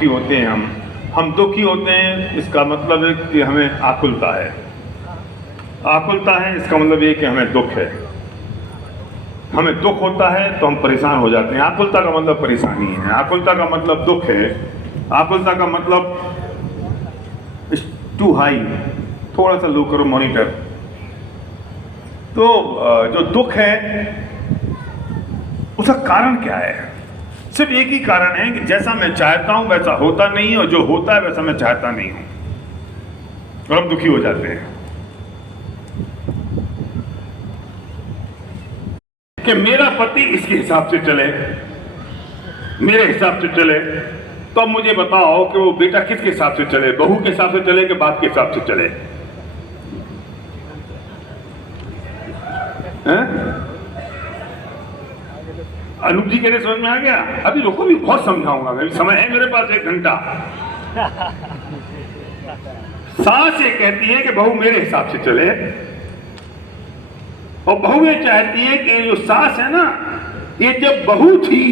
दुखी होते हैं। हम दुखी होते हैं, इसका मतलब है कि हमें आकुलता है। आकुलता है इसका मतलब ये कि हमें दुख है। हमें दुख होता है तो हम परेशान हो जाते हैं। आकुलता का मतलब परेशानी है, आकुलता का मतलब दुख है, आकुलता का मतलब टू हाई, थोड़ा सा लो करो मॉनिटर। तो जो दुख है उसका कारण क्या है? सिर्फ एक ही कारण है कि जैसा मैं चाहता हूं वैसा होता नहीं है, और जो होता है वैसा मैं चाहता नहीं हूं, और हम दुखी हो जाते हैं कि मेरा पति इसके हिसाब से चले, मेरे हिसाब से चले। तो अब मुझे बताओ कि वो बेटा किसके हिसाब से चले, बहू के हिसाब से चले कि बाप के हिसाब से चले? अनूप जी कह रहे समझ में आ गया? अभी रुको, भी बहुत समझाऊंगा मैं, समय है मेरे पास 1 घंटा। सास ये कहती है कि बहू मेरे हिसाब से चले, और बहू ये चाहती है कि जो सास है ना, ये जब बहू थी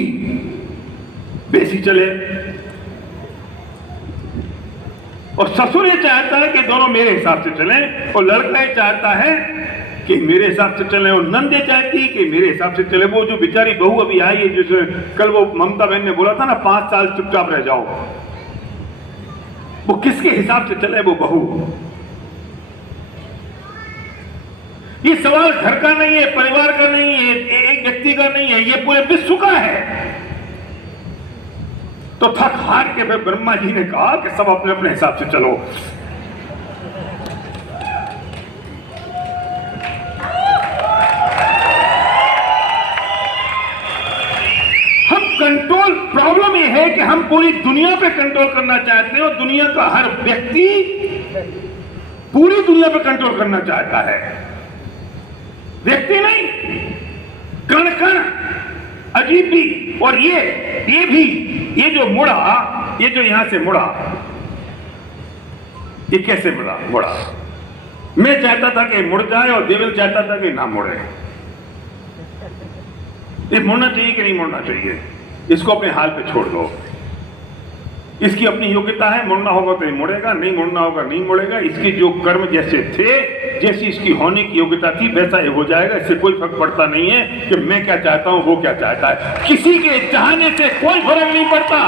वैसी चले, और ससुर ये चाहता है कि दोनों मेरे हिसाब से चले, और लड़का ये चाहता है कि मेरे हिसाब से चले, और नंद ये चाहती है कि मेरे हिसाब से चले। वो जो बेचारी बहू अभी आई है, जिसे कल वो ममता बहन ने बोला था ना 5 साल चुपचाप रह जाओ, वो किसके हिसाब से चले वो बहू? ये सवाल घर का नहीं है, परिवार का नहीं है, एक व्यक्ति का नहीं है, ये पूरे विश्व का है। तो थक हार के फिर ब्रह्मा जी ने कहा कि सब अपने अपने हिसाब से चलो। हम कंट्रोल, प्रॉब्लम ये है कि हम पूरी दुनिया पे कंट्रोल करना चाहते हैं, और दुनिया का हर व्यक्ति पूरी दुनिया पे कंट्रोल करना चाहता है, व्यक्ति नहीं, कण कण, अजीब भी। और ये भी, ये जो मुड़ा, ये जो यहां से मुड़ा, ये कैसे मुड़ा? मैं चाहता था कि मुड़ जाए, और देवल चाहता था कि ना मुड़े। ये मुड़ना चाहिए कि नहीं मुड़ना चाहिए? इसको अपने हाल पे छोड़ दो। इसकी अपनी योग्यता है, मुड़ना होगा तो ये मुड़ेगा, नहीं मुड़ना होगा नहीं मुड़ेगा। इसके जो कर्म जैसे थे, जैसी इसकी होने की योग्यता थी, वैसा ये हो जाएगा। इससे कोई फर्क पड़ता नहीं है कि मैं क्या चाहता हूं, वो क्या चाहता है। किसी के चाहने से कोई फर्क नहीं पड़ता,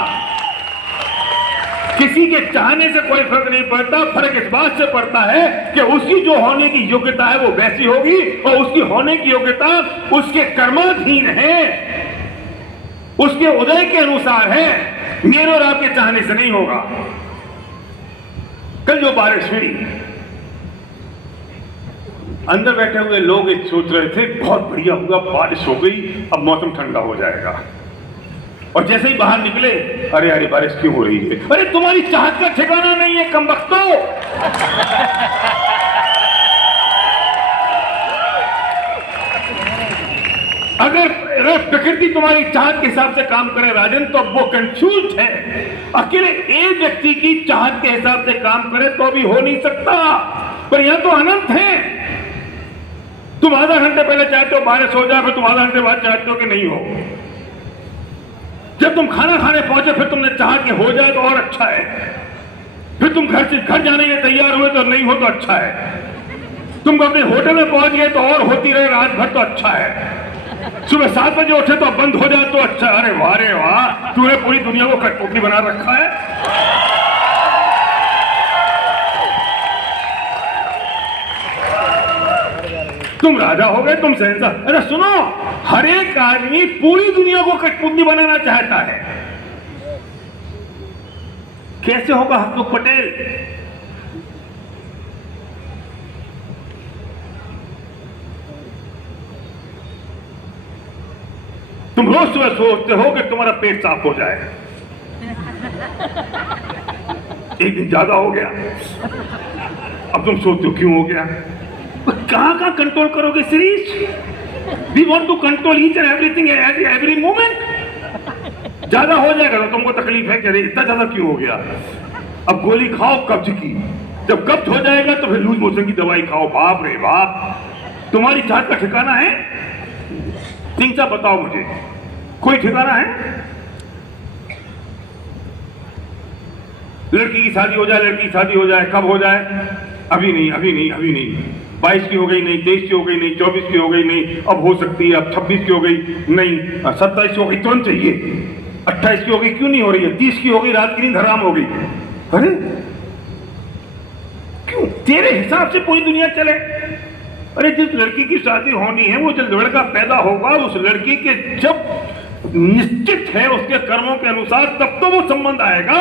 किसी के चाहने से कोई फर्क नहीं पड़ता। फर्क इस बात से पड़ता है कि उसकी जो होने की योग्यता है वो वैसी होगी, और उसकी होने की योग्यता उसके कर्माधीन है, उसके उदय के अनुसार है, मेरे और आपके चाहने से नहीं होगा। कल जो बारिश हुई, अंदर बैठे हुए लोग एक सोच रहे थे बहुत बढ़िया हुआ, बारिश हो गई, अब मौसम ठंडा हो जाएगा। और जैसे ही बाहर निकले, अरे अरे बारिश क्यों हो रही है? अरे तुम्हारी चाहत का ठिकाना नहीं है कमबख्तो। अगर प्रकृति तुम्हारी चाहत के हिसाब से काम करे राजन, तो वो कंफ्यूज है। अकेले एक व्यक्ति की चाहत के हिसाब से काम करे तो भी हो नहीं सकता, पर यहां तो अनंत है। तुम आधा घंटे पहले चाहते हो बारिश हो जाए, फिर तुम आधा घंटे बाद चाहते हो कि नहीं हो। जब तुम खाना खाने पहुंचे, फिर तुमने चाहा कि हो जाए तो और अच्छा है। फिर तुम घर से घर जाने के तैयार हुए तो नहीं हो तो अच्छा है। तुम अपने होटल में पहुंच गए तो और होती रहे रात भर तो अच्छा है। सुबह 7 बजे उठे तो बंद हो जाए तो अच्छा। अरे वाह रे वाह, तूने पूरी दुनिया को कठपुतली बना रखा है। तुम राजा हो गए, तुम शहंशाह। अरे सुनो, हर एक आदमी पूरी दुनिया को कठपुतली बनाना चाहता है। कैसे होगा हसमुख पटेल? तुम रोज सुबह सोचते हो कि तुम्हारा पेट साफ हो जाए, एक दिन ज्यादा हो गया, अब तुम सोचते हो क्यों हो गया। कहां कंट्रोल करोगे series? We want to control each and everything every moment. ज्यादा हो जाएगा तो तुमको तकलीफ है कि अरे इतना ज्यादा क्यों हो गया। अब गोली खाओ कब्ज की, जब कब्ज हो जाएगा तो फिर लूज मोशन की दवाई खाओ। बाप रे बाप, तुम्हारी चाहत का ठिकाना है? सिंह साहब बताओ मुझे, कोई ठिकाना है? लड़की की शादी हो जाए, लड़की की शादी हो जाए, कब हो जाए? अभी नहीं, अभी नहीं, अभी नहीं। 22 की हो गई नहीं, 23 की हो गई नहीं, 24 की हो गई नहीं, अब हो सकती है, अब 26 की हो गई नहीं, 27 की हो गई, तुरंत चाहिए। 28 की हो गई, क्यों नहीं हो रही है? 30 की हो गई, रात की नींद हराम हो गई। अरे क्यों? तेरे हिसाब से पूरी दुनिया चले? अरे जिस लड़की की शादी होनी है, वो जब लड़का पैदा होगा, उस लड़की के जब निश्चित है उसके कर्मों के अनुसार, तब तो वो संबंध आएगा।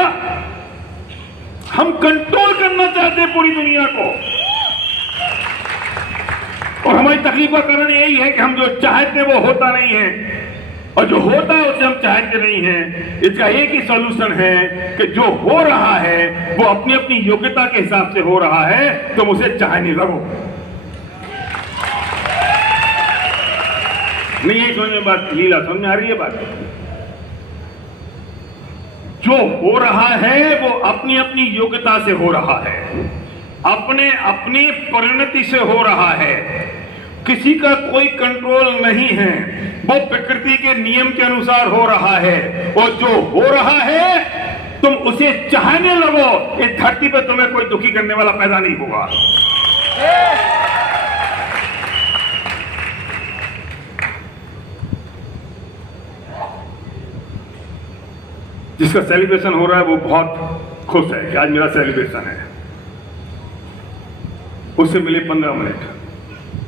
हम कंट्रोल करना चाहते हैं पूरी दुनिया को, और हमारी तकलीफ का कारण यही है कि हम जो चाहते हैं वो होता नहीं है, और जो होता है उसे हम चाहते नहीं हैं। इसका एक ही सॉल्यूशन है कि जो हो रहा है वो अपनी अपनी योग्यता के हिसाब से हो रहा है, तुम उसे चाहने लगो। नहीं, यही समझ में बात, लीला समझ में आ रही है बात? जो हो रहा है वो अपनी अपनी योग्यता से हो रहा है, अपने अपनी परिणति से हो रहा है, किसी का कोई कंट्रोल नहीं है, वो प्रकृति के नियम के अनुसार हो रहा है। और जो हो रहा है तुम उसे चाहने लगो, इस धरती पर तुम्हें कोई दुखी करने वाला पैदा नहीं होगा। जिसका सेलिब्रेशन हो रहा है वो बहुत खुश है कि आज मेरा सेलिब्रेशन है। उससे मिले 15 मिनट,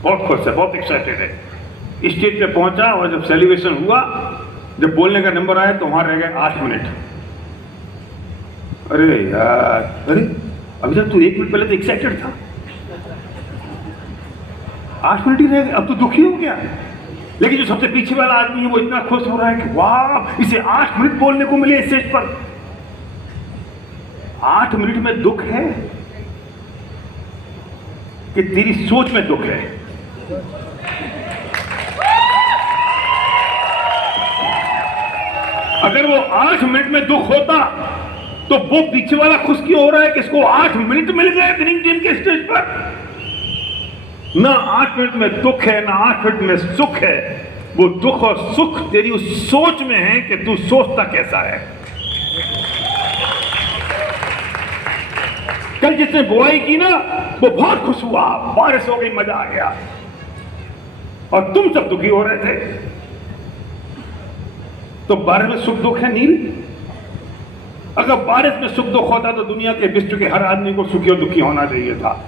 बहुत खुश है, बहुत एक्साइटेड है। स्टेज पे पहुंचा और जब सेलिब्रेशन हुआ, जब बोलने का नंबर आया तो वहां रह गए 8 मिनट। अरे यार, अरे अभी तक तू 1 मिनट पहले तो एक्साइटेड था, 8 मिनट ही रह गए, अब तो दुखी हो गया। लेकिन जो सबसे पीछे वाला आदमी है वो इतना खुश हो रहा है कि वाह, इसे 8 मिनट बोलने को मिले स्टेज पर। 8 मिनट में दुख है कि तेरी सोच में दुख है? अगर वो 8 मिनट में दुख होता तो वो पीछे वाला खुश क्यों हो रहा है कि इसको 8 मिनट मिल गए विनिंग टीम के स्टेज पर? ना 8 मिनट में दुख है, ना 8 मिनट में सुख है। वो दुख और सुख तेरी उस सोच में है कि तू सोचता कैसा है। कल जिसने बुआई की ना, वो बहुत खुश हुआ, बारिश हो गई, मजा आ गया, और तुम सब दुखी हो रहे थे। तो बारिश में सुख दुख है नील? अगर बारिश में सुख दुख होता तो दुनिया के विश्व के हर आदमी को सुखी और दुखी होना चाहिए था।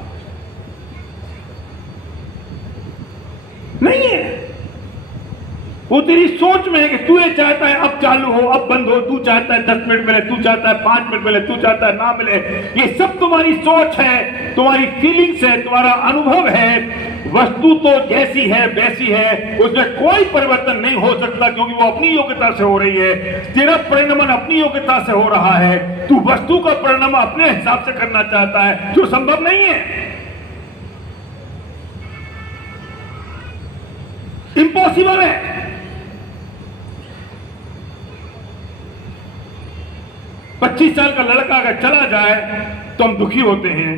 नहीं है, वो तेरी सोच में है कि तू ये चाहता है अब चालू हो, अब बंद हो, तू चाहता है 10 मिनट मिले, तू चाहता है 5 मिनट मिले, तू चाहता है ना मिले। ये सब तुम्हारी सोच है, तुम्हारी फीलिंग्स है, तुम्हारा अनुभव है। वस्तु तो जैसी है वैसी है, उसमें कोई परिवर्तन नहीं हो सकता, क्योंकि वो अपनी योग्यता से हो रही है। तेरा परिणमन अपनी योग्यता से हो रहा है, तू वस्तु का परिणमन अपने हिसाब से करना चाहता है, जो संभव नहीं है, इम्पॉसिबल है। पच्चीस साल का लड़का अगर चला जाए तो हम दुखी होते हैं,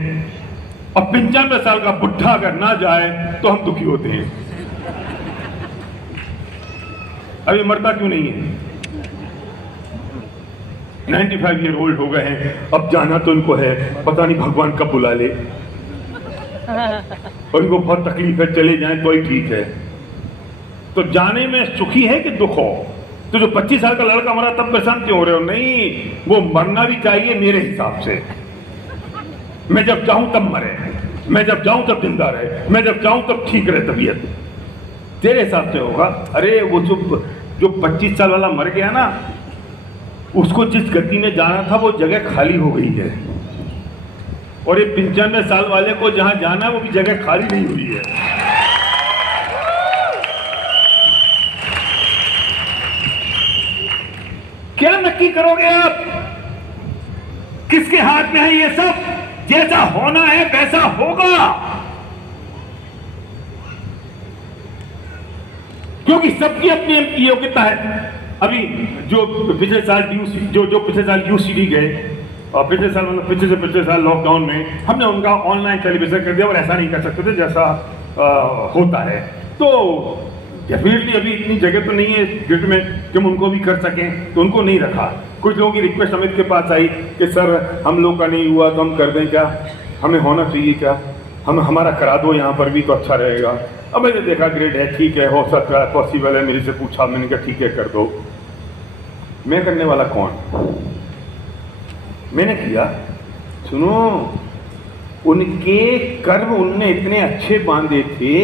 और 95 साल का बुढ़ा अगर ना जाए तो हम दुखी होते हैं। अभी मरता क्यों नहीं है? 95 ईयर ओल्ड हो गए हैं, अब जाना तो इनको है, पता नहीं भगवान कब बुला ले, और इनको बहुत तकलीफ है, चले जाएं तो ही ठीक है। तो जाने में सुखी है कि दुख हो? तो जो 25 साल का लड़का मरा तब परेशान क्यों हो रहे हो? नहीं, वो मरना भी चाहिए मेरे हिसाब से। मैं जब चाहूं तब मरे, मैं जब चाहूं तब जिंदा रहे, मैं जब चाहूं तब ठीक रहे तबीयत, तेरे हिसाब से होगा। अरे वो जो 25 साल वाला मर गया ना, उसको जिस गति में जाना था वो जगह खाली हो गई है, और ये 95 साल वाले को जहां जाना है वो भी जगह खाली नहीं हुई है। क्या नक्की करोगे आप? किसके हाथ में है ये सब? जैसा होना है वैसा होगा, क्योंकि सबकी अपनी अपनी योग्यता है। अभी जो पिछले साल पिछले साल यूसीडी गए, और पिछले साल मतलब पिछले साल लॉकडाउन में हमने उनका ऑनलाइन सेलिब्रेशन कर दिया, और ऐसा नहीं कर सकते थे जैसा होता है। तो डेफिनेटली अभी इतनी जगह तो नहीं है ग्रिड में कि हम उनको भी कर सकें, तो उनको नहीं रखा। कुछ लोगों की रिक्वेस्ट अमित के पास आई कि सर हम लोग का नहीं हुआ तो हम कर दें क्या, हमें होना चाहिए क्या, हम हमारा करा दो यहाँ पर भी तो अच्छा रहेगा। अब मैंने देखा ग्रेड है, ठीक है, हो सकता है, पॉसिबल है, मेरे से पूछा, मैंने कहा ठीक है कर दो। मैं करने वाला कौन, मैंने किया। सुनो, उनके कर्म उनने इतने अच्छे बांधे थे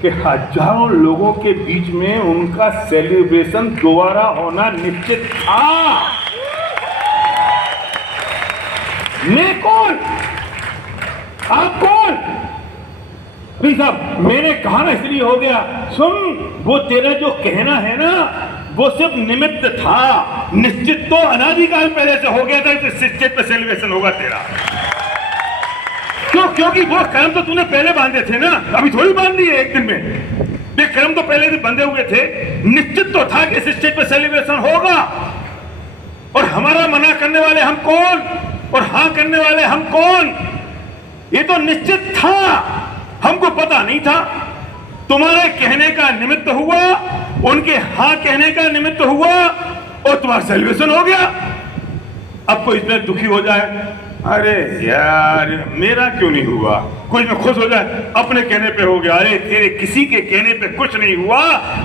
कि हजारों लोगों के बीच में उनका सेलिब्रेशन दोबारा होना निश्चित था। मैं कौन, आप कौन? भाई साहब मैंने कहा ना इसलिए हो गया। सुन, वो तेरा जो कहना है ना वो सिर्फ निमित्त था, निश्चित तो अनादिकाल पहले से हो गया था कि निश्चित पे सेलिब्रेशन होगा तेरा। क्यों? क्योंकि वो कर्म तो तूने पहले बांधे थे ना, अभी थोड़ी बांध दिए एक दिन में। ये कर्म तो पहले से बंधे हुए थे, निश्चित तो था कि इस स्टेज पे सेलिब्रेशन होगा। और हमारा मना करने वाले हम कौन और हाँ करने वाले हम कौन, ये तो निश्चित था, हमको पता नहीं था। तुम्हारे कहने का निमित्त हुआ, उनके हाँ कहने का निमित्त हुआ और तुम्हारा सेलिब्रेशन हो गया। अब कोई इसमें दुखी हो जाए, अरे यार मेरा क्यों नहीं हुआ, कोई में खुश हो जाए, अपने कहने पे हो गया। अरे तेरे किसी के कहने पे कुछ नहीं हुआ,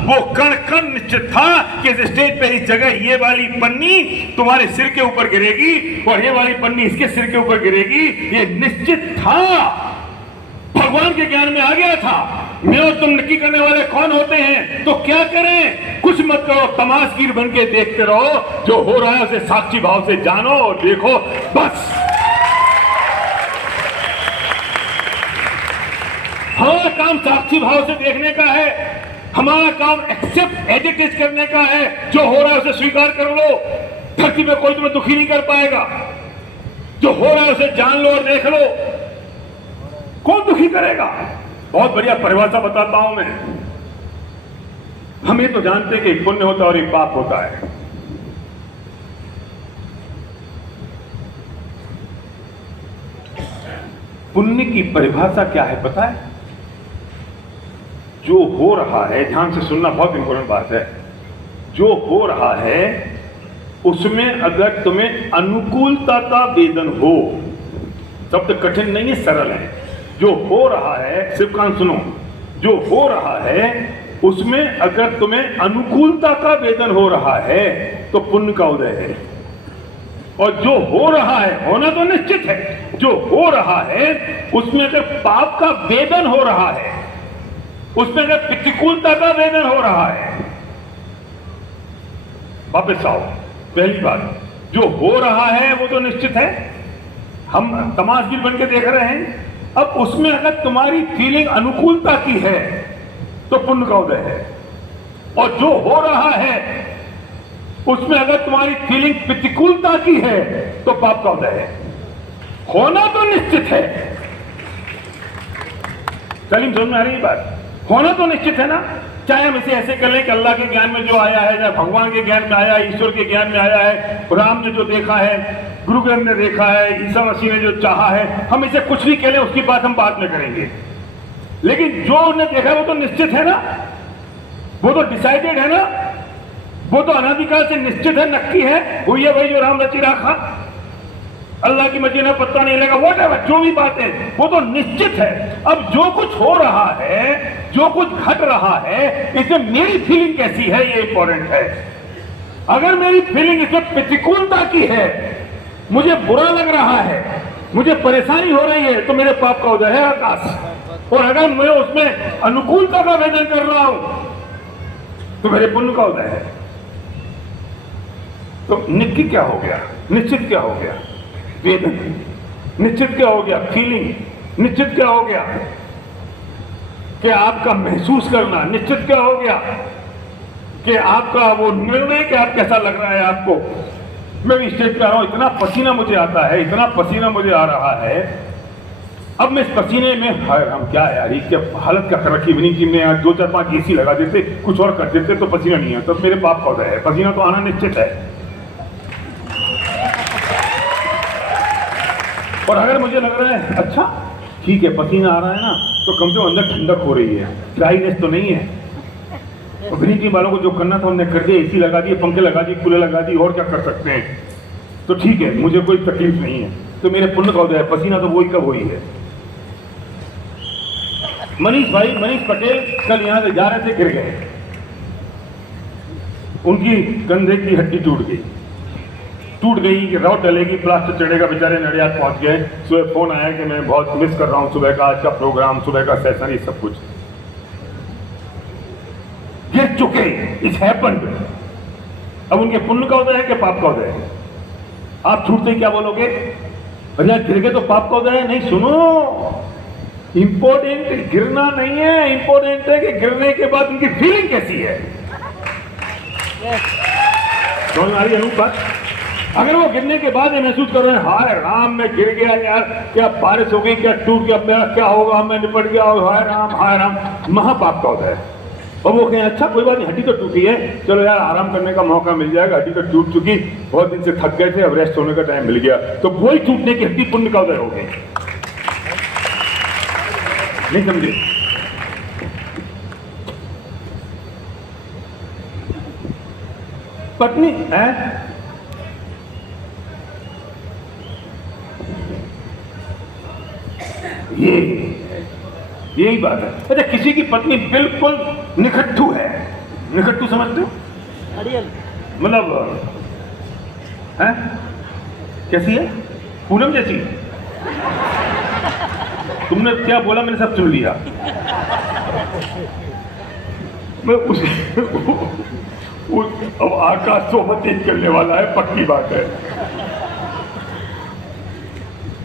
वो कण कण निश्चित था कि इस स्टेज पे इस जगह ये वाली पन्नी तुम्हारे सिर के ऊपर गिरेगी और ये वाली पन्नी इसके सिर के ऊपर गिरेगी, ये निश्चित था, भगवान के ज्ञान में आ गया था। मैं और तुम नक्की करने वाले कौन होते हैं, तो क्या करें, कुछ मत करो, तमाशगीर बन के देखते रहो, जो हो रहा है उसे साक्षी भाव से जानो और देखो, बस। हमारा काम साक्षी भाव से देखने का है, हमारा काम एक्सेप्ट एज इट इज करने का है। जो हो रहा है उसे स्वीकार कर लो, धरती में कोई तुम्हें दुखी नहीं कर पाएगा। जो हो रहा है उसे जान लो और देख लो, कौन दुखी करेगा। बहुत बढ़िया परिभाषा बताता हूं मैं। हम ये तो जानते हैं कि एक पुण्य होता है और एक पाप होता है। पुण्य की परिभाषा क्या है पता है, जो हो रहा है, ध्यान से सुनना, बहुत इंपॉर्टेंट बात है, जो हो रहा है उसमें अगर तुम्हें अनुकूलता का वेदन हो, शब्द कठिन नहीं है, सरल है। जो हो रहा है, सिर्फ कान सुनो, जो हो रहा है उसमें अगर तुम्हें अनुकूलता का वेदन हो रहा है तो पुण्य का उदय है। और जो हो रहा है, होना तो निश्चित है, जो हो रहा है उसमें अगर पाप का वेदन हो रहा है, उसमें अगर प्रतिकूलता का वेदन हो रहा है, वापस आओ, पहली बात, जो हो रहा है वो तो निश्चित है, हम तमाशगीर बन के देख रहे हैं। अब उसमें अगर तुम्हारी फीलिंग अनुकूलता की है तो पुण्य का उदय है, और जो हो रहा है उसमें अगर तुम्हारी फीलिंग प्रतिकूलता की है तो पाप का उदय है। होना तो निश्चित है, सलीम समझ में आ रही बात, होना तो निश्चित है ना। चाहे हम इसे ऐसे कर लें कि अल्लाह के ज्ञान में जो आया है, चाहे भगवान के ज्ञान में आया है, ईश्वर के ज्ञान में आया है, राम ने जो देखा है, गुरु ग्रंथ ने देखा है, ईसा मसीह ने जो चाहा है, हम इसे कुछ भी कह लें, उसकी बात हम बाद में करेंगे। लेकिन जो उन्होंने देखा है वो तो निश्चित है ना, वो तो डिसाइडेड है ना, वो तो अनादिकाल से निश्चित है, नक्की है, हुई है भाई जो राम रची राखा, अल्लाह की मर्जी ना पत्ता नहीं लगा, व्हाटएवर जो भी बात है वो तो निश्चित है। अब जो कुछ हो रहा है, जो कुछ घट रहा है, इसमें मेरी फीलिंग कैसी है ये इंपॉर्टेंट है। अगर मेरी फीलिंग इसमें प्रतिकूलता की है, मुझे बुरा लग रहा है, मुझे परेशानी हो रही है, तो मेरे पाप का उदय है आकाश। और अगर मैं उसमें अनुकूलता का वेदन कर रहा हूं तो मेरे पुण्य का उदय है। तो निश्चित क्या हो गया, निश्चित क्या हो गया, वेदन निश्चित क्या हो गया, फीलिंग निश्चित क्या हो गया, कि आपका महसूस करना निश्चित क्या हो गया, कि आपका वो निर्णय कि आप कैसा लग रहा है आपको। मैं भी स्टेज पे आ रहा हूं, इतना पसीना मुझे आता है, इतना पसीना मुझे आ रहा है। अब मैं इस पसीने में, हम क्या यार, ये क्या हालत क्या कर रखी बनी कि मैं 2-4-5 एसी लगा देते, कुछ और कर देते तो पसीना नहीं आता, तो मेरे पाप का उदय है, पसीना तो आना निश्चित है। और अगर मुझे लग रहा है अच्छा ठीक है पसीना आ रहा है ना, तो कम से कम अंदर ठंडक हो रही है, ड्राईनेस तो नहीं है, तो ग्रीन टी वालों को जो करना था उन्होंने कर दिया, एसी लगा दिए, पंखे लगा दिए, कूलर लगा दिए, और क्या कर सकते हैं। तो ठीक है, मुझे कोई तकलीफ नहीं है। तो मेरे पुण्य का उदय है, पसीना तो वही कब हुई है। मनीष पटेल कल यहां से जा रहे थे, गिर गए, उनकी कंधे की हड्डी टूट गई कि रॉड डलेगी, प्लास्टर चढ़ेगा, बेचारे नडियाद पहुंच गए। सुबह फोन आया कि मैं बहुत मिस कर रहा हूं सुबह का, आज का प्रोग्राम, सुबह का सेशन, ये सब कुछ गिर चुके, इट्स हैपेंड। अब उनके पुण्य का उदय है कि पाप का उदय है? आप छूटते ही क्या बोलोगे, भैया गिर गए तो पाप का उदय है? नहीं, सुनो, इंपॉर्टेंट गिरना नहीं है, इंपॉर्टेंट है कि गिरने के बाद उनकी फीलिंग कैसी है। समझ आ रही है बात? अगर वो गिरने के बाद ये महसूस कर रहे हैं, हाय राम मैं गिर गया यार, क्या बारिश हो गई, क्या टूट गया, मेरा क्या होगा, मैं निपट गया, हाय राम, महापाप का होता है। और वो कहें अच्छा कोई बात नहीं, हड्डी तो टूटी है, चलो यार आराम करने का मौका मिल जाएगा, हड्डी तो टूट चुकी, बहुत दिन से थक गए थे, अब रेस्ट होने का टाइम मिल गया, तो वही टूटने की हड्डी पुण्य का उदय हो गई। नहीं समझे? पत्नी है, यही बात है। अच्छा, किसी की पत्नी बिल्कुल निखट्टू है, निखट्टू समझते हो? मतलब है कैसी है? पूनम जैसी। तुमने क्या बोला मैंने सब सुन लिया। मैं अब आकाश सोहमत तेज करने वाला है, पक्की बात है।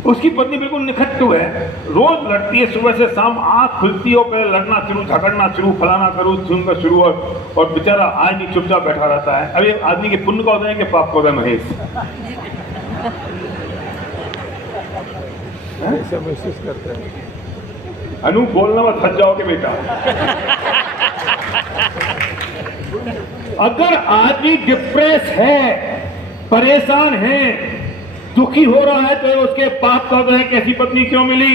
उसकी पत्नी बिल्कुल निखट्टू है, रोज लड़ती है, सुबह से शाम आंख खुलती हो, पहले लड़ना शुरू, झगड़ना शुरू, फलाना करूँ झूमना शुरू, और बेचारा आज भी चुपचाप बैठा रहता है। अब ये आदमी के पुण्य का उदय है कि पाप का उदय? महेश ऐसा महसूस करते हैं। अनु बोलना मत, थक जाओगे बेटा। अगर आदमी डिप्रेस है, परेशान है, दुखी हो रहा है, तो उसके पाप का उदय है कि ऐसी पत्नी क्यों मिली।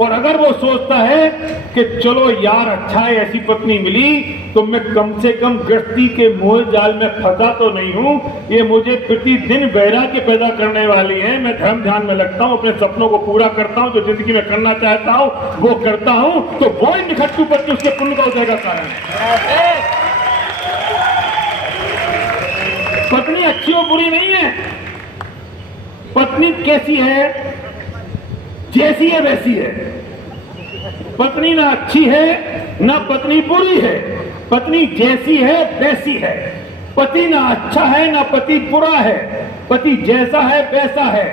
और अगर वो सोचता है कि चलो यार अच्छा है ऐसी पत्नी मिली, तो मैं कम से कम गृहस्थी के मोह जाल में फंसा तो नहीं हूं, ये मुझे प्रतिदिन वैराग्य पैदा करने वाली है, मैं धर्म ध्यान में लगता हूं, अपने सपनों को पूरा करता हूं, जो जिंदगी में करना चाहता हूं वो करता हूं, तो वो निखट्टू पत्नी उसके पुण्य का उदय का कारण है। पत्नी अच्छी और बुरी नहीं है, पत्नी कैसी है, जैसी है वैसी है। पत्नी ना अच्छी है ना पत्नी बुरी है, पत्नी जैसी है वैसी है। पति ना अच्छा है ना पति बुरा है, पति जैसा है वैसा है।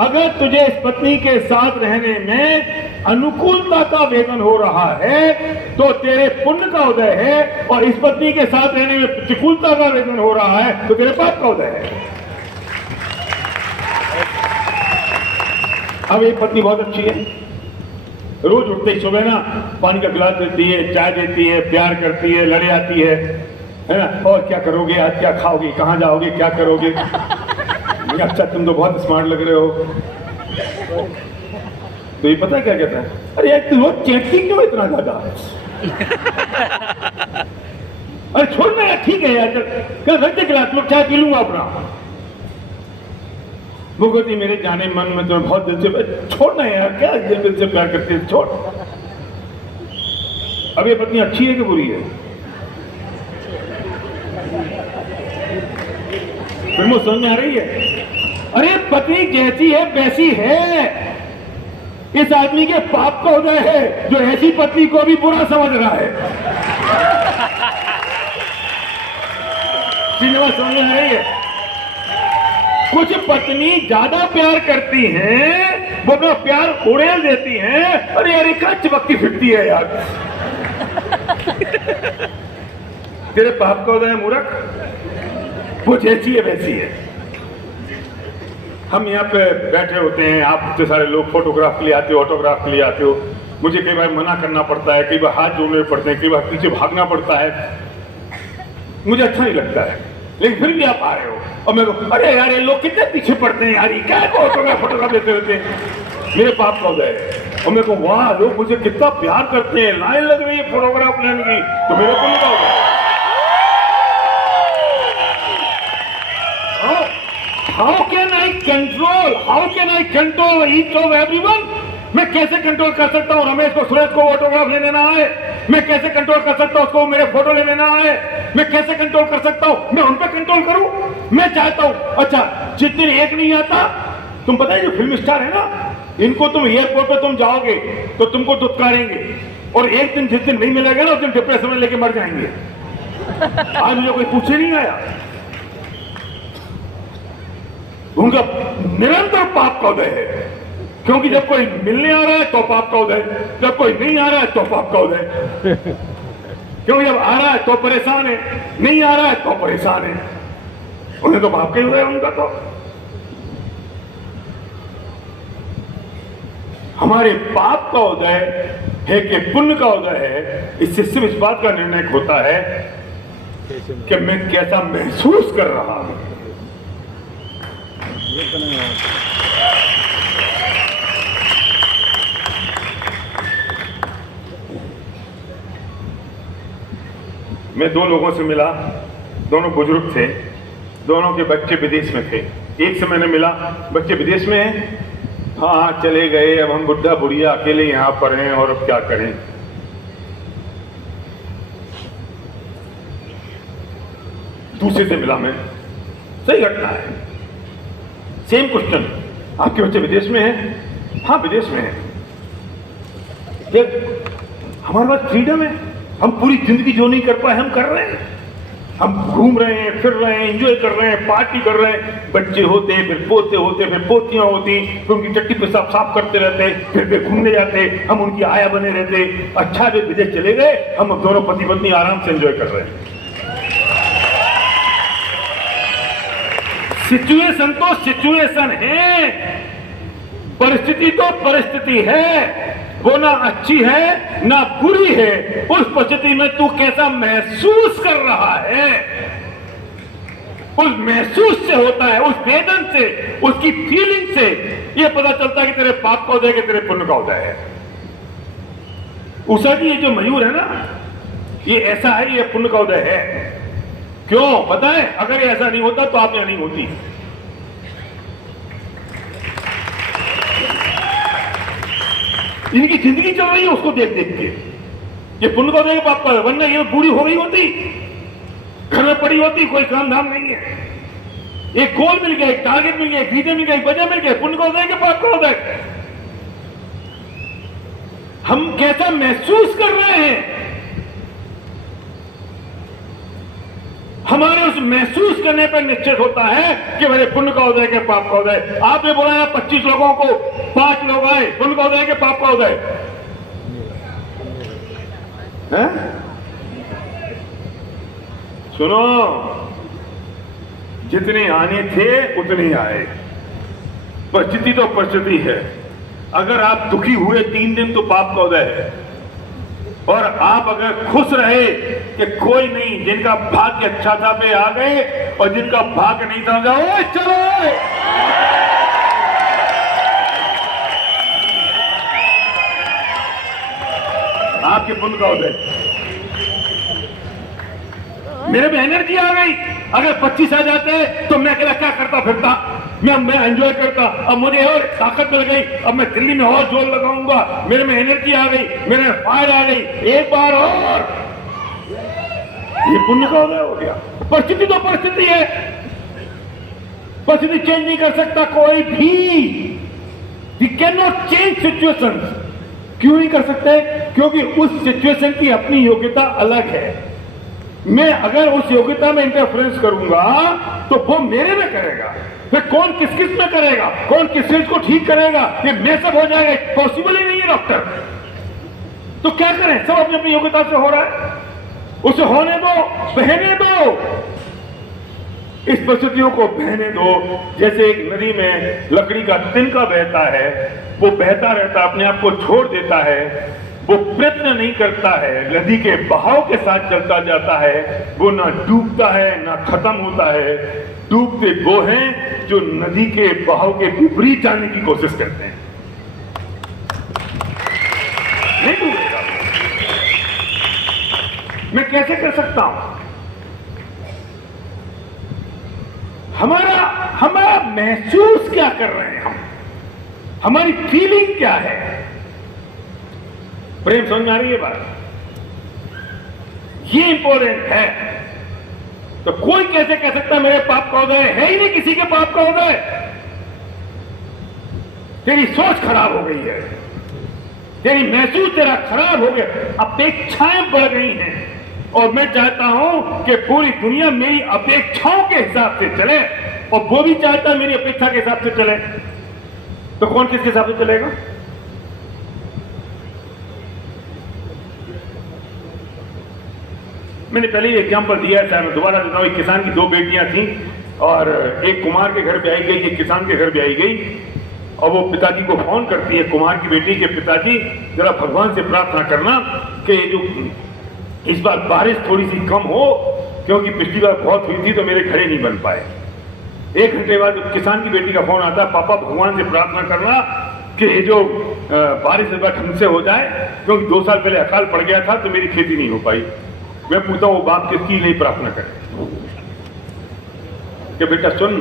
अगर तुझे इस पत्नी के साथ रहने में अनुकूलता का वेदन हो रहा है तो तेरे पुण्य का उदय है, और इस पत्नी के साथ रहने में प्रतिकूलता का वेदन हो रहा है तो तेरे पाप का उदय है। अब एक पत्नी बहुत अच्छी है, रोज उठते ही सुबह ना पानी का गिलास देती है, चाय देती है, प्यार करती है, लड़े आती है ना, और क्या करोगे आज, क्या खाओगे, कहाँ जाओगे, क्या करोगे। अच्छा तुम तो बहुत स्मार्ट लग रहे हो। तो ये पता है क्या कहता है, अरे यार तू रोज चेटती क्यों इतना ज्यादा। अरे छोड़ ना यार, ठीक है यार, कल रख दे गिलास, मैं चाय पी लूंगा अपना। वो कहती मेरे जाने मन में तो बहुत दिल से, छोड़ना यार, क्या दिल से प्यार करते हैं, छोड़। अब ये पत्नी अच्छी है कि बुरी है? फिर मुझे समझ में आ रही है। अरे पत्नी जैसी है वैसी है। इस आदमी के पाप का उदय है जो ऐसी पत्नी को भी बुरा समझ रहा है। समझ में आ रही है। कुछ पत्नी ज्यादा प्यार करती हैं, वो अपना प्यार उड़ेल देती हैं, अरे यार क्या चिपकती फिरती है यार। तेरे पाप का उदय मूर्ख, वो जैसी है वैसी है। हम यहाँ पे बैठे होते हैं, आप इतने सारे लोग फोटोग्राफ के लिए आते हो, ऑटोग्राफ के लिए आते हो, मुझे कई बार मना करना पड़ता है, कई बार हाथ जोड़ने पड़ते हैं, कई बार पीछे भागना पड़ता है, मुझे अच्छा नहीं लगता है, लेकिन फिर भी आप आ रहे हो। और मेरे को अरे यार ये लोग कितने पीछे पड़ते हैं यार, क्या ऑटोग्राफ फोटोग्राफ लेते रहते हैं। मेरे पाप का उदय है। और मेरे को वाह लोग मुझे कितना प्यार करते हैं, लाइन लग रही है फोटोग्राफ लेने की, तो मेरे को नहीं होगा। हाँ क्या ना आई control? How can I control each of everyone? मैं कैसे कंट्रोल कर सकता हूं रमेश को, सुरेश को ऑटोग्राफ लेने ना आए? मैं कैसे कंट्रोल कर सकता हूं उसको मेरे फोटो लेने ना आए? मैं कैसे कंट्रोल कर सकता हूं? मैं उन पर कंट्रोल करूं? मैं चाहता हूं अच्छा जिस दिन एक नहीं आता, तुम पता है जो फिल्म स्टार है ना, इनको तुम एयरपोर्ट पे तुम जाओगे तो तुमको दुत्कारेंगे, और एक दिन जिस दिन नहीं मिलेगा ना उस दिन डिप्रेशन में लेके मर जाएंगे। आज मुझे कोई पूछे नहीं आया। उनका निरंतर पाप का उदय है, क्योंकि जब कोई मिलने आ रहा है तो पाप का उदय, जब कोई नहीं आ रहा है तो पाप का उदय। क्योंकि जब आ रहा है तो परेशान है, नहीं आ रहा है तो परेशान है। उन्हें तो पाप का ही उदय है उनका। तो हमारे पाप का उदय है कि पुण्य का उदय है, इससे सिर्फ इस बात का निर्णय होता है कि मैं कैसा महसूस कर रहा हूं। मैं दो लोगों से मिला, दोनों बुजुर्ग थे, दोनों के बच्चे विदेश में थे। एक से मैंने मिला, बच्चे विदेश में हैं, हाँ चले गए, अब हम बुढ़ा बुढ़िया अकेले यहां पर हैं और अब क्या करें। दूसरे से मिला मैं, सही घटना है, सेम क्वेश्चन, आपके बच्चे विदेश में हैं? हाँ विदेश में हैं। हमारे पास फ्रीडम है, हम पूरी जिंदगी जो नहीं कर पाए हम कर रहे हैं। हम घूम रहे हैं, फिर रहे हैं, एंजॉय कर रहे हैं, पार्टी कर रहे हैं। बच्चे होते, फिर पोते होते, फिर पोतियां होती, फिर उनकी चट्टी पे साफ करते रहते, फिर वे घूमने जाते, हम उनकी आया बने रहते। अच्छा वे विदेश चले गए, हम अब दोनों पति पत्नी आराम से एंजॉय कर रहे हैं। सिचुएशन तो सिचुएशन है, परिस्थिति तो परिस्थिति है, वो ना अच्छी है ना बुरी है। उस परिस्थिति में तू कैसा महसूस कर रहा है, उस महसूस से होता है, उस वेदन से, उसकी फीलिंग से ये पता चलता है कि तेरे पाप का उदय है कि तेरे पुण्य का उदय है। उषा जी ये जो मयूर है ना, ये ऐसा है, ये पुण्य का उदय है। क्यों पता है? अगर ये ऐसा नहीं होता तो आप यहां नहीं होती। इनकी जिंदगी चल रही है उसको देख देख के, ये पुण्य का उदय पाप का, वरना ये बूढ़ी हो गई होती, घर में पड़ी होती, कोई काम धाम नहीं है। एक गोल मिल गया, एक टारगेट मिल गया, एक विजन मिल गया, एक वजह मिल गया, पुण्य का उदय के पाप का उदय। हम कैसा महसूस कर रहे हैं, हमारे उस महसूस करने पर निश्चित होता है कि मेरे पुण्य का उदय के पाप का उदय। आपने बोला 25 लोगों को 5 लोग आए, पुण्य का उदय के पाप का उदय है? सुनो, जितने आने थे उतने आए, परिस्थिति तो परिस्थिति है। अगर आप दुखी हुए 3 दिन तो पाप का उदय है, और आप अगर खुश रहे कि कोई नहीं, जिनका भाग्य अच्छा था वे आ गए और जिनका भाग्य नहीं था जाओ चलो, आपके पुण्य का उदय। मेरे में एनर्जी आ गई। अगर 25 आ जाते तो मैं अकेला क्या करता फिरता, मैं एंजॉय करता। अब मुझे और ताकत मिल गई, अब मैं दिल्ली में और जोर लगाऊंगा, मेरे में एनर्जी आ गई, मेरे में फायर आ गई, एक बार और, ये पुण्य का उदय हो गया। परिस्थिति तो परिस्थिति है, परिस्थिति चेंज नहीं कर सकता कोई भी। We can not change situation. क्यों नहीं कर सकते? क्योंकि उस सिचुएशन की अपनी योग्यता अलग है। मैं अगर उस योग्यता में इंटरफेरेंस करूंगा तो वो मेरे में करेगा, फिर कौन किस किस में करेगा, कौन किस चीज को ठीक करेगा, ये मैसअप हो जाएगा, पॉसिबल ही नहीं है डॉक्टर। तो क्या करें, सब अपनी अपनी योग्यता से हो रहा है, उसे होने दो, बहने दो, इस परिस्थितियों को बहने दो। जैसे एक नदी में लकड़ी का तिनका बहता है, वो बहता रहता, अपने आप को छोड़ देता है, वो प्रयत्न नहीं करता है, नदी के बहाव के साथ चलता जाता है, वो ना डूबता है ना खत्म होता है। डूबते वो हैं जो नदी के बहाव के विपरीत जाने की कोशिश करते हैं। नहीं डूबेगा। मैं कैसे कर सकता हूं? हमारा महसूस क्या कर रहे हैं हम, हमारी फीलिंग क्या है। प्रेम समझ में आ रही है बात, ये इंपॉर्टेंट है। तो कोई कैसे कह सकता है मेरे पाप का उदय है ही नहीं, किसी के पाप का उदय। तेरी सोच खराब हो गई है, तेरी महसूस तेरा खराब हो गया, अपेक्षाएं बढ़ गई हैं। और मैं चाहता हूं कि पूरी दुनिया मेरी अपेक्षाओं के हिसाब से चले, और वो भी चाहता है मेरी अपेक्षा के हिसाब से चले। तो कौन किसके हिसाब से चलेगा? मैंने पहले ही एग्जाम्पल दिया है, मैं दोबारा देता हूं। एक किसान की 2 बेटियां थीं, और एक कुमार के घर पे आई गई, एक किसान के घर पे आई गई। और वो पिताजी को फोन करती है, कुमार की बेटी के पिताजी जरा भगवान से प्रार्थना करना कि जो इस बार बारिश थोड़ी सी कम हो, क्योंकि पिछली बार बहुत हुई थी तो मेरे घड़े नहीं बन पाए। 1 घंटे बाद किसान की बेटी का फोन आता है, पापा भगवान से प्रार्थना करना कि जो बारिश इस बार ढंग से हो जाए, क्योंकि 2 साल पहले अकाल पड़ गया था तो मेरी खेती नहीं हो पाई। मैं पूछता हूँ वो बाप किसकी लिए प्रार्थना करे कि बेटा सुन,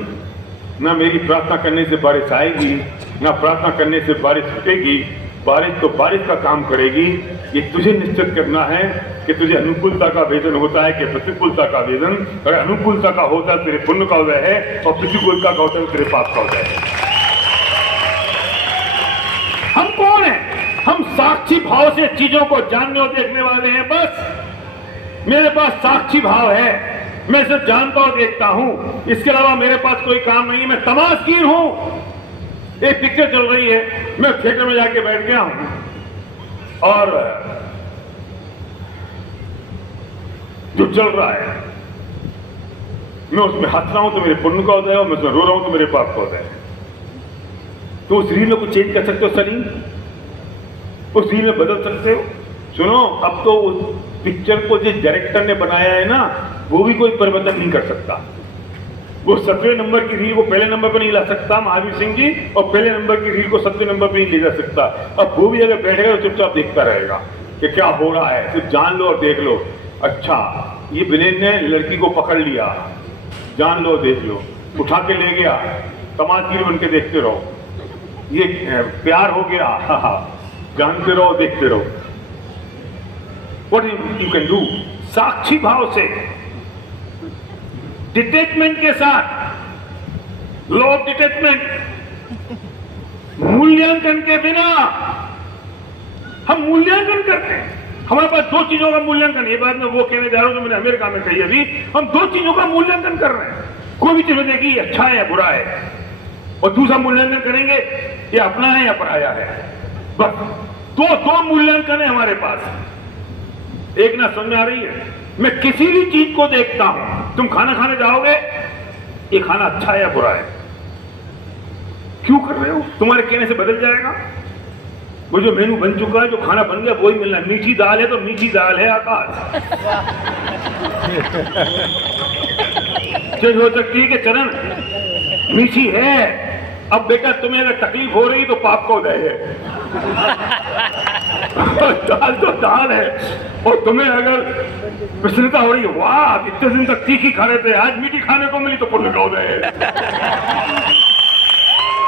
ना मेरी प्रार्थना करने से बारिश आएगी, ना प्रार्थना करने से बारिश रुकेगी। बारिश तो बारिश का काम करेगी। ये तुझे निश्चित करना है कि तुझे अनुकूलता का वेदन होता है कि प्रतिकूलता का वेदन। अगर अनुकूलता का होता है तेरे पुण्य का उदय है, और प्रतिकूलता का होता है तेरे पाप का उदय है। हम कौन है? हम साक्षी भाव से चीजों को जानने और देखने वाले हैं। बस मेरे पास साक्षी भाव है, मैं सिर्फ जानता और देखता हूं, इसके अलावा मेरे पास कोई काम नहीं है। मैं तमाशगीर हूं। एक पिक्चर चल रही है, मैं थिएटर में जाके बैठ गया हूं, और जो चल रहा है मैं उसमें हंस रहा हूं तो मेरे पुण्य का उदय है, और मैं उसमें रो रहा हूं तो मेरे पाप का उदय है। तो उस रील में कुछ चेंज कर सकते हो सनी? उस रील में बदल सकते हो? सुनो, अब तो उस पिक्चर को जिस डायरेक्टर ने बनाया है ना, वो भी कोई परिवर्तन नहीं कर सकता। वो 7वें नंबर की रील को पहले नंबर पर नहीं ला सकता महावीर सिंह जी, और पहले नंबर की रील को 7वें नंबर पर नहीं ले जा सकता। अब वो भी अगर बैठेगा तो चुपचाप देखता रहेगा कि क्या हो रहा है। सिर्फ जान लो और देख लो, अच्छा ये विलेन ने लड़की को पकड़ लिया, जान लो देख लो, उठा के ले गया, तमाशगीर बन के देखते रहो। ये प्यार हो गया, हाँ, जानते रहो देखते रहो। What you can do? साक्षी भाव से, डिटेचमेंट के साथ, लॉ ऑफ डिटेचमेंट, मूल्यांकन के बिना। हम मूल्यांकन करते हैं। हमारे पास 2 चीजों का मूल्यांकन, ये बात मैं वो कहने जा रहा हूं जो मैंने अमेरिका में कही अभी। हम 2 चीजों का मूल्यांकन कर रहे हैं। कोई भी चीज देखिए अच्छा है या बुरा है, और दूसरा मूल्यांकन करेंगे ये अपना है या पराया है। बस दो मूल्यांकन है हमारे पास। एक ना समझ आ रही है? मैं किसी भी चीज को देखता हूं, तुम खाना खाने जाओगे, ये खाना अच्छा है या बुरा है, क्यों कर रहे हो? तुम्हारे कहने से बदल जाएगा। वो जो मेनू बन चुका है, जो खाना बन गया वही मिलना। मीठी दाल है तो मीठी दाल है आकाश। चीज हो सकती है कि चरण मीठी है, अब बेटा तुम्हें अगर तकलीफ हो रही तो पाप का उदय है। दाल तो दाल है, और तुम्हें अगर प्रसन्नता हो रही है, वाह इतने दिन तक तीखी खा रहे थे, आज मीठी खाने को मिली तो पुण्य का उदय है।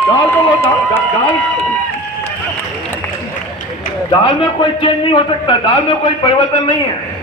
दाल तो वो दाल में कोई चेंज नहीं हो सकता, दाल में कोई परिवर्तन नहीं है।